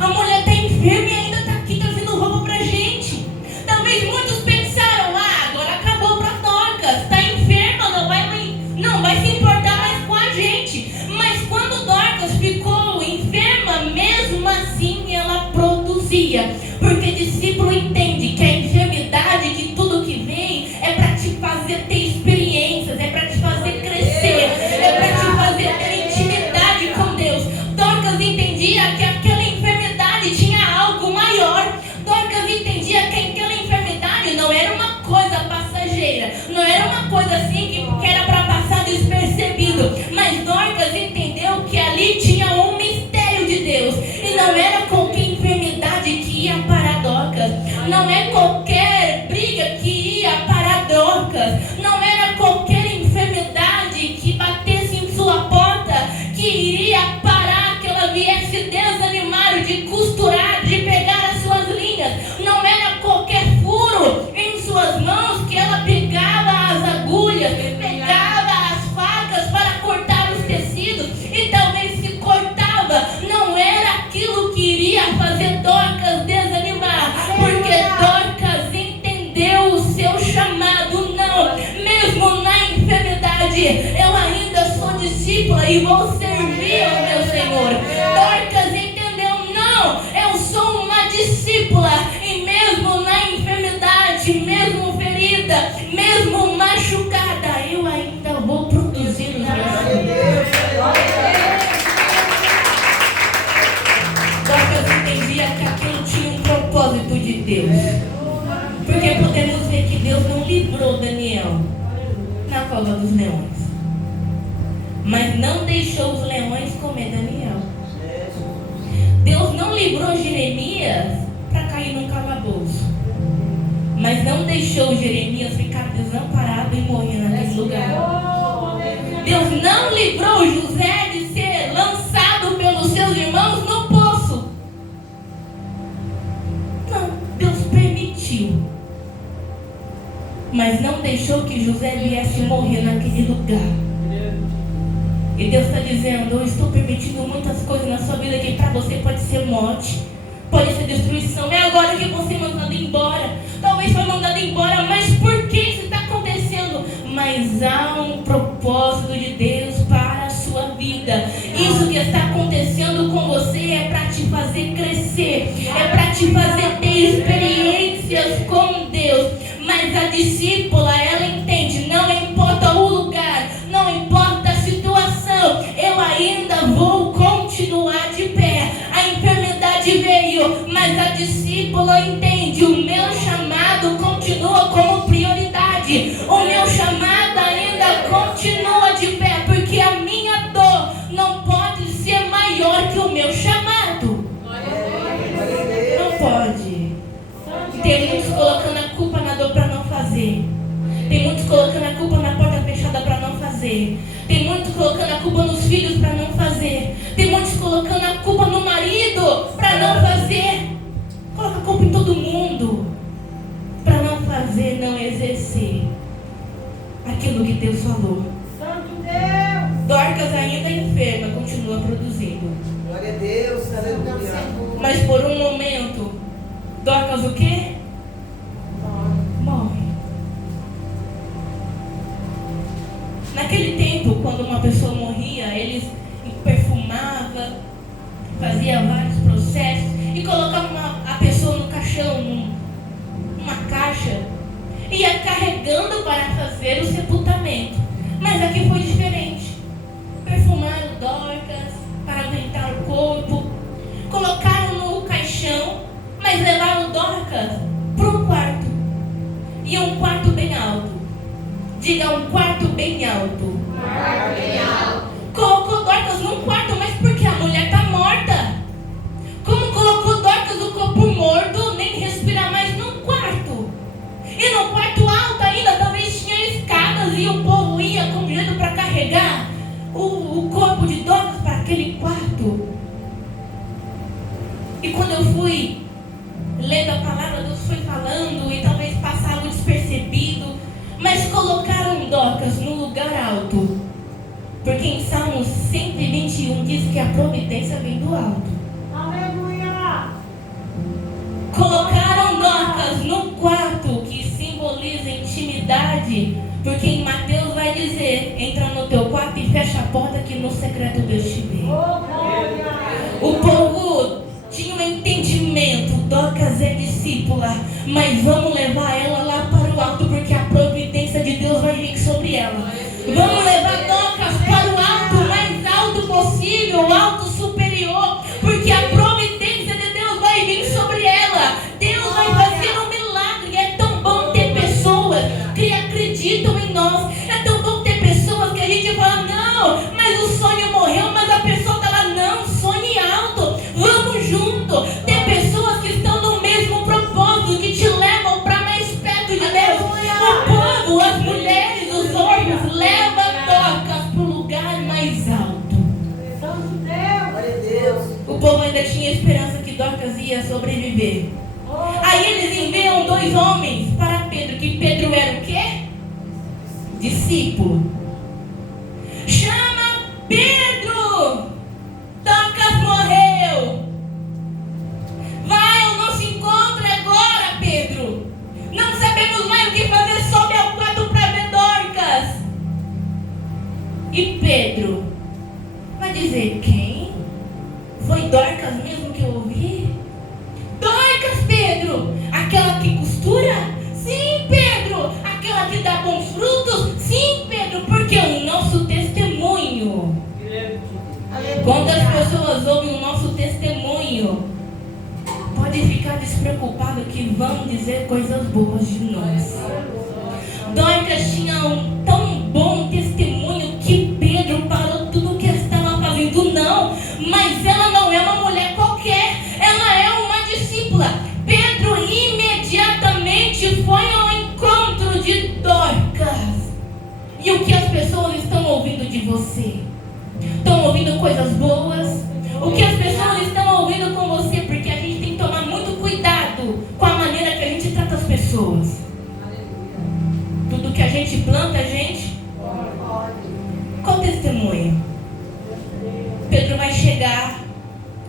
A mulher está enferma e ainda está aqui trazendo roupa pra gente. Talvez muitos pensaram, agora acabou pra Dorcas. Está enferma, não vai se importar mais com a gente. Mas quando Dorcas ficou enferma, mesmo assim ela produzia. Porque discípulo entende que a enfermidade, que tudo que vem, é para te fazer ter experiências, é para te fazer crescer, é para te fazer ter intimidade com Deus. Dorcas entendia que aquela enfermidade tinha algo maior. Dorcas entendia que aquela enfermidade não era uma coisa passageira, não era uma coisa assim que era para passar despercebido. Mas Dorcas entendeu que ali tinha um mistério de Deus. E não era qualquer enfermidade que ia parar Dorcas. Não é qualquer briga que ia parar Dorcas. Não era qualquer enfermidade que batesse em sua porta que iria parar, que ela viesse desanimar de costurar, de pegar as suas linhas. Não era qualquer furo em suas mãos que ela pegava as agulhas, pegava as facas para cortar os tecidos, e talvez se cortava, não era aquilo que iria fazer Dorcas desanimar, porque Dorcas entendeu o seu chamado. Não, mesmo na enfermidade, eu ainda sou discípula e vou servir ao meu Senhor. Dorcas entendeu, não, eu sou uma discípula, e mesmo na enfermidade, mesmo ferida, mesmo machucada, eu ainda vou produzir os meus frutos. Dorcas entendia que aquilo tinha um propósito de Deus. Porque podemos ver que Deus não livrou Daniel na cova dos leões, mas não deixou os leões comer Daniel. Deus não livrou Jeremias para cair num calabouço, mas não deixou Jeremias ficar desamparado e morrer naquele lugar. Deus não livrou José de ser lançado pelos seus irmãos no poço. Não, Deus permitiu, mas não deixou que José viesse morrer naquele lugar. E Deus está dizendo, eu estou permitindo muitas coisas na sua vida que para você pode ser morte, pode ser destruição. É agora que você é mandado embora. Talvez foi mandado embora, mas por que isso está acontecendo? Mas há um propósito de Deus para a sua vida. Isso que está acontecendo com você é para te fazer crescer, é para te fazer ter experiências com Deus. Mas a discípula, ela entende, não importa o lugar, não importa a situação, eu ainda vou continuar de pé. A enfermidade veio, mas a discípula entende, o meu chamado continua como prioridade, o meu chamado ainda continua de pé, porque a minha dor não pode ser maior que o meu chamado. Não pode. Tem muitos colocando a culpa na dor para não fazer. Tem muitos colocando a culpa na porta fechada para não fazer. Tem muitos colocando a culpa nos filhos para não fazer. Tem muitos colocando a culpa aquilo que Deus falou. Santo Deus. Dorcas ainda enferma, continua produzindo. Glória a Deus, aleluia. Mas por um momento, Dorcas o quê? Morre. Naquele tempo, quando uma pessoa morria, eles perfumavam, faziam vários processos e colocavam a pessoa no caixão, numa caixa, e ia carregando para fazer o sepultamento. Mas aqui foi diferente. Perfumaram Dorcas para aguentar o corpo, colocaram no caixão, mas levaram Dorcas para um quarto. E um quarto bem alto. Diga, um quarto bem alto. Quarto bem alto. Colocou Dorcas num quarto, mas por que? A mulher está morta. Como colocou Dorcas o corpo morto, nem respirar mais num quarto? E num quarto alto ainda, talvez tinha escadas e o povo ia com medo para carregar o corpo de Dorcas para aquele quarto. E quando eu fui lendo a palavra, Deus foi falando e talvez passava despercebido, mas colocaram Dorcas no lugar alto, porque em Salmos 121 diz que a providência vem do alto. Aleluia. Colocaram Dorcas no quarto, que simboliza intimidade, porque em Mateus vai dizer: entra no teu quarto e fecha a porta, que no secreto Deus te vê. Oh, glória. O povo tinha um entendimento: Dorcas é discípula, mas vamos levar ela lá para o alto, porque a providência de Deus vai vir sobre ela. Vamos levar Dorcas para o alto, mais alto possível, o alto superior, porque a providência de Deus vai vir sobre ela. Deus vai fazer um milagre. É tão bom ter pessoas que acreditam em nós. É tão bom ter pessoas que a gente fala: não, mas o sonho morreu, mas a pessoa está lá: não, sonhe alto, vamos junto. Tem pessoas que estão no mesmo propósito, que te levam para mais perto de Deus. O povo, as mulheres, os homens, levam Dorcas para o lugar mais alto. Santo Deus. Glória a Deus. O povo ainda tinha esperança que Dorcas ia sobreviver. Aí eles enviam 2 homens para Pedro, que Pedro era o quê? Discípulo. Chama Pedro! Dorcas morreu! Vai ao nosso encontro agora, Pedro! Não sabemos mais o que fazer, sobe ao quarto para ver Dorcas! E Pedro vai dizer: quem? Foi Dorcas mesmo que eu ouvi? Dorcas, Pedro! Aquela que costura? Sim, Pedro! Aquela que dá bons frutos? Sim, Pedro! Porque o nosso testemunho, quando as pessoas ouvem o nosso testemunho, pode ficar despreocupado que vão dizer coisas boas de nós. Dorcas tinha um tão bom testemunho que Pedro parou tudo o que estava fazendo. Não, mas ela não é uma mulher qualquer, ela é uma discípula. Pedro imediatamente foi ao encontro de Dorcas. E o que as pessoas estão ouvindo de você? Estão ouvindo coisas boas? O que as pessoas estão ouvindo com você? Porque a gente tem que tomar muito cuidado com a maneira que a gente trata as pessoas. Tudo que a gente planta, a gente... Qual testemunho? Pedro vai chegar.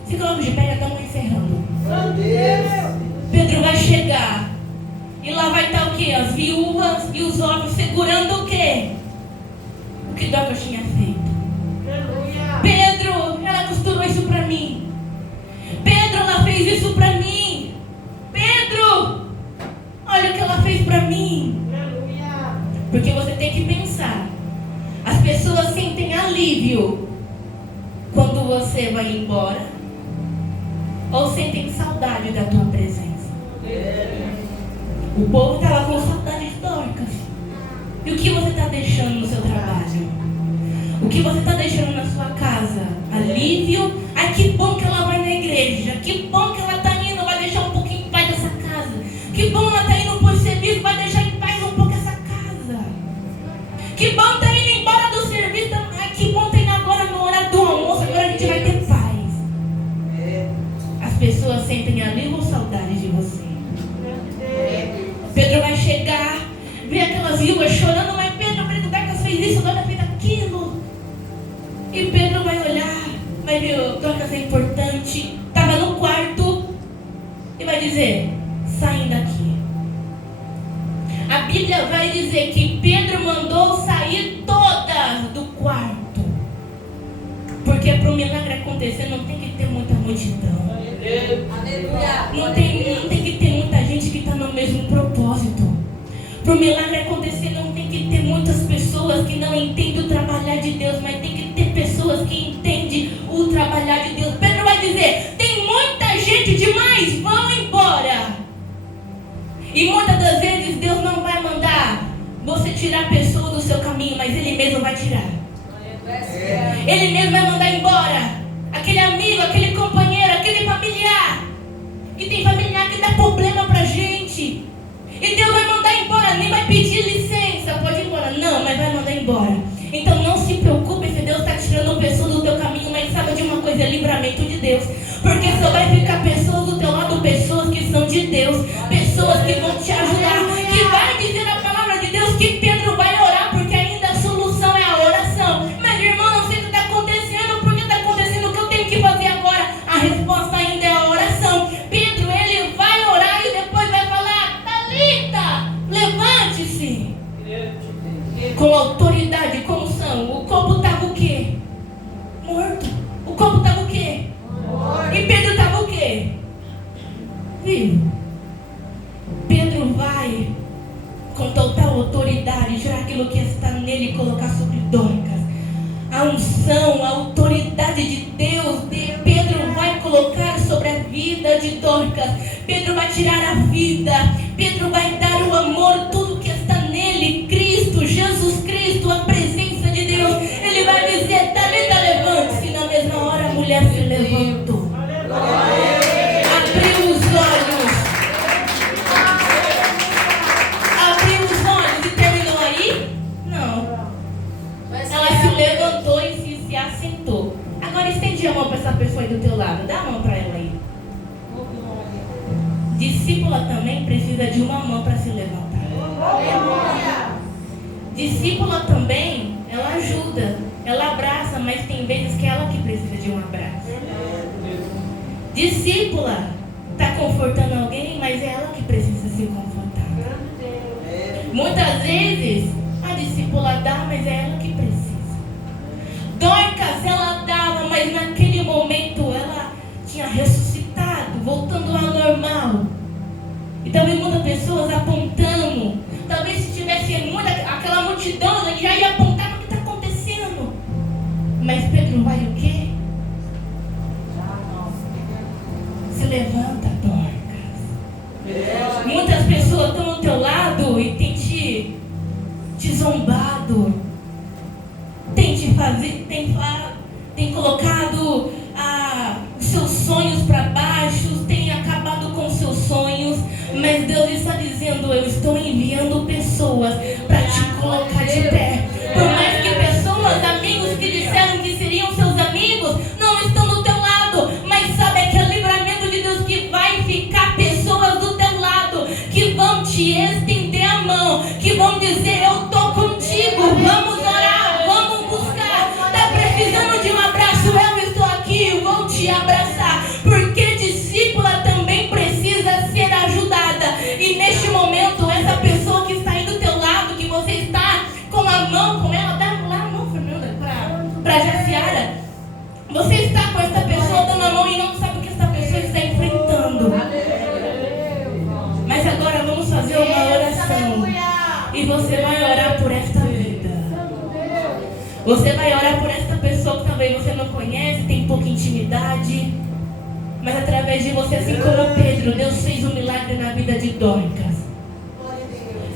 Fica logo de pé, já estamos encerrando. Glória a Deus. Pedro vai chegar. E lá vai estar o quê? As viúvas e os homens segurando o quê? O que Dorcas tinha feito. Aleluia. Pedro, ela costurou isso para mim. Pedro, ela fez isso para mim. Pedro, olha o que ela fez para mim. Aleluia. Porque você tem que pensar. As pessoas sentem alívio quando você vai embora, ou sentem saudade da tua presença. O povo está lá com saudade de Dorcas. E o que você está deixando no seu trabalho? O que você está deixando na sua casa? Alívio? Ai, que bom que ela vai na igreja. Que bom que ela está indo, vai deixar um pouquinho em paz essa casa. Que bom ela está indo para o serviço, vai deixar em paz um pouco essa casa. Que bom está indo embora do serviço. Ai, que bom está indo agora no horário do almoço. Agora a gente vai ter paz. As pessoas sentem alívio ou saudade de você? Pedro vai chegar, vê aquelas viúvas chorando, mas Pedro, dá vai ver, Dorcas é importante, estava no quarto, e vai dizer, saem daqui. A Bíblia vai dizer que Pedro mandou sair todas do quarto. Porque para o milagre acontecer não tem que ter muita multidão. Aleluia. Não tem que ter muita gente que está no mesmo propósito. Para o milagre acontecer não tem que ter muitas pessoas que não entendem o trabalhar de Deus, mas tem que ter pessoas que entendem o trabalhar de Deus. Pedro vai dizer, tem muita gente demais, vão embora. E muitas das vezes Deus não vai mandar você tirar a pessoa do seu caminho, mas Ele mesmo vai tirar. Ele mesmo vai mandar embora aquele amigo, aquele companheiro, aquele familiar. E tem familiar que dá problema pra gente. E Deus vai mandar embora, nem vai pedir licença, pode ir embora. Não, mas vai mandar embora. Então não se preocupe se Deus está tirando pessoa do teu caminho, mas sabe de uma coisa, é livramento de Deus. Porque só vai ficar pessoas do teu lado, pessoas que são de Deus, pessoas que vão te ajudar, que vai dizer a palavra de Deus que Pedro vai orar, porque ainda a solução é a oração. Mas irmão, não sei o que está acontecendo, porque está acontecendo o que eu tenho que fazer agora. A resposta ainda é a oração. Pedro, ele vai orar e depois vai falar, Talita, levante-se. Com autoridade, como são? O corpo estava o quê? Morto. O corpo estava o quê? Morto. E Pedro estava o quê? Vivo. Pedro vai com total autoridade tirar aquilo que está nele e colocar sobre Dorcas. A unção, a autoridade de Deus, Pedro vai colocar sobre a vida de Dorcas. Pedro vai tirar a vida. Pedro vai dar o amor, tudo que está nele, Cristo, Jesus Cristo, a presença de Deus. Ele vai dizer, Talita, levante-se. Na mesma hora a mulher se levantou. Abriu os olhos. Abriu os olhos e terminou aí? Não. Ela se levantou e se assentou. Agora estende a mão para essa pessoa aí do teu lado. Dá a mão para ela aí. Discípula também precisa de uma mão para se levantar. Discípula também, ela ajuda, ela abraça, mas tem vezes que é ela que precisa de um abraço. Discípula está confortando alguém, mas é ela que precisa ser confortada. Muitas vezes a discípula dá, mas é ela que precisa. Dorcas, ela dava, mas naquele momento ela tinha ressuscitado, voltando ao normal. E também muitas pessoas apontando. Talvez se tivesse aquela multidão, ela já ia apontar no que está acontecendo. Mas Pedro vai o quê? Se levanta, Dorcas. Muitas pessoas estão ao teu lado e têm te zombado. Tem colocado os seus sonhos para baixo, tem acabado com os seus sonhos, mas Deus está dizendo, eu estou enviando pessoas para te colocar de pé. Por mais que pessoas, amigos que disseram que seriam seus amigos, não estão do teu lado, mas sabe que é o livramento de Deus que vai ficar pessoas do teu lado, que vão te estender a mão, que vão dizer, eu estou contigo, vamos orar, vamos buscar, está precisando de um abraço, eu estou aqui, vou te abraçar, porque discípula também precisa ser ajudada. E neste momento, essa pessoa que está aí do teu lado, que você está com a mão, com ela, dá lá a mão, Fernanda, para Jaciara. Você está com essa pessoa dando a mão e não sabe o que essa pessoa está enfrentando. Mas agora vamos fazer uma oração. E você vai orar por esta vida. Você vai orar por esta pessoa que talvez você não conhece, tem pouca intimidade. Mas através de você, assim como Pedro, Deus fez um milagre na vida de Dorcas.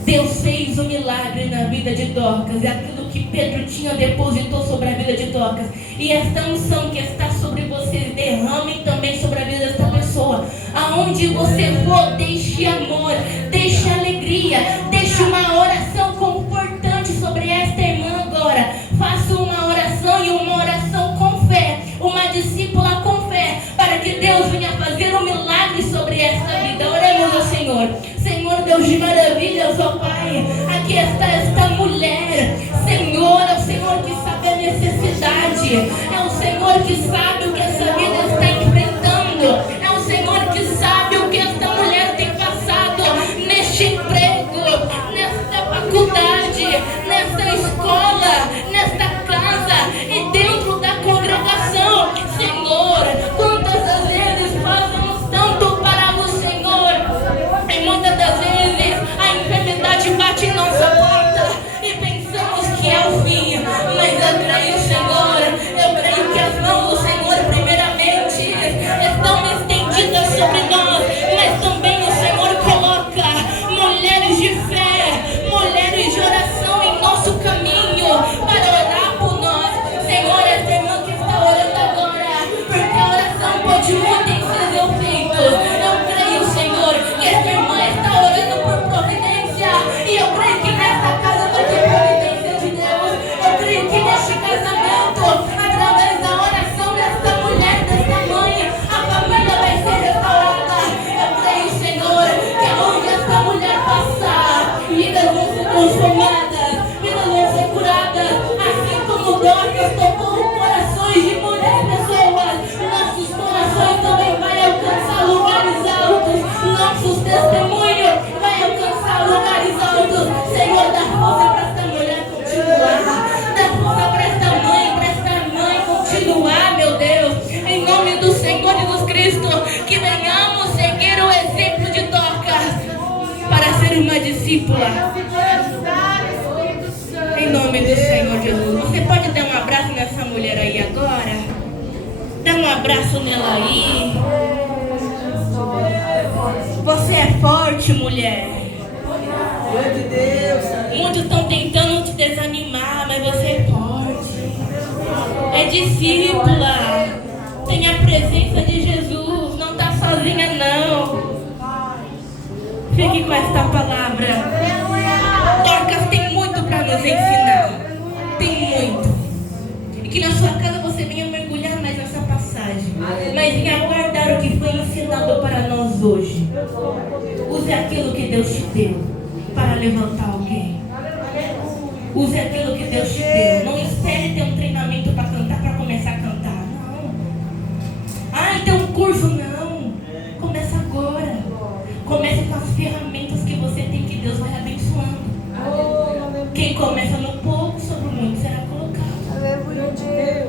Deus fez um milagre na vida de Dorcas. E aquilo que Pedro tinha depositou sobre a vida de Dorcas. E esta unção que está sobre vocês, derramem também sobre a vida desta pessoa. Aonde você for, deixe amor, deixe alegria, deixe uma oração confortante sobre esta irmã agora. Faça uma oração e uma oração com fé. Uma discípula com fé, para que Deus venha fazer um milagre sobre esta vida. Oremos ao Senhor. Senhor Deus de maravilhas, ó Pai, aqui está esta mulher. Senhor, é o Senhor que sabe a necessidade, é o Senhor que sabe o Senhor Jesus Cristo, que venhamos seguir o exemplo de Dorcas para ser uma discípula. Em nome do Senhor Jesus. Você pode dar um abraço nessa mulher aí agora? Dá um abraço nela aí. Você é forte, mulher. Glória a Deus. Muitos estão tentando te desanimar, mas você é forte. É discípula. Tem a presença de Jesus. Não está sozinha, não. Fique com esta palavra. Dorcas tem muito para nos ensinar. Tem muito. E que na sua casa você venha mergulhar mais nessa passagem. Mas venha guardar o que foi ensinado para nós hoje. Use aquilo que Deus te deu para levantar alguém. Use aquilo que Deus te deu. Não espere ter um treinamento para cantar, para começar a cantar. Não. Ah, tem um curso. Não. Começa agora. Comece com as ferramentas que você tem, que Deus vai abençoando. Quem começa no pouco, sobre o muito será colocado.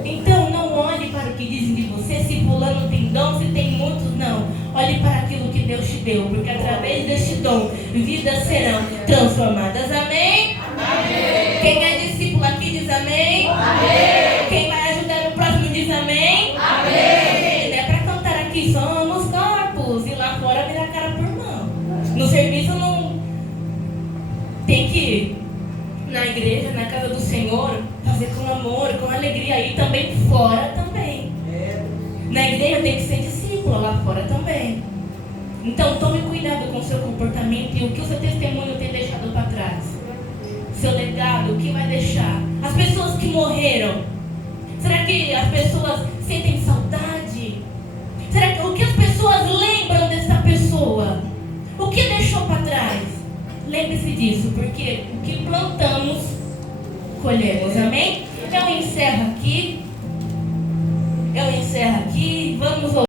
Então não olhe para o que dizem de você, se fulano tem dom, se tem muitos, não. Olhe para aquilo que Deus te deu, porque através deste dom, vidas serão transformadas. Amém? Amém. Quem é discípulo aqui diz amém? Amém. Quem vai ajudar o próximo diz amém? Amém. Não é para cantar aqui, somos corpos, e lá fora virar cara por mão. No serviço não tem que ir. Na igreja, na casa do Senhor, fazer com amor, com alegria, e também fora também. Na igreja tem que ser discípulo, lá fora também. Então tome cuidado com o seu comportamento e o que o seu testemunho tem deixado para trás. Seu legado, o que vai deixar? As pessoas que morreram, será que as pessoas sentem saudade? Será que o que as pessoas lembram dessa pessoa? O que deixou para trás? Lembre-se disso, porque o que plantamos, colhemos, amém? Eu encerro aqui.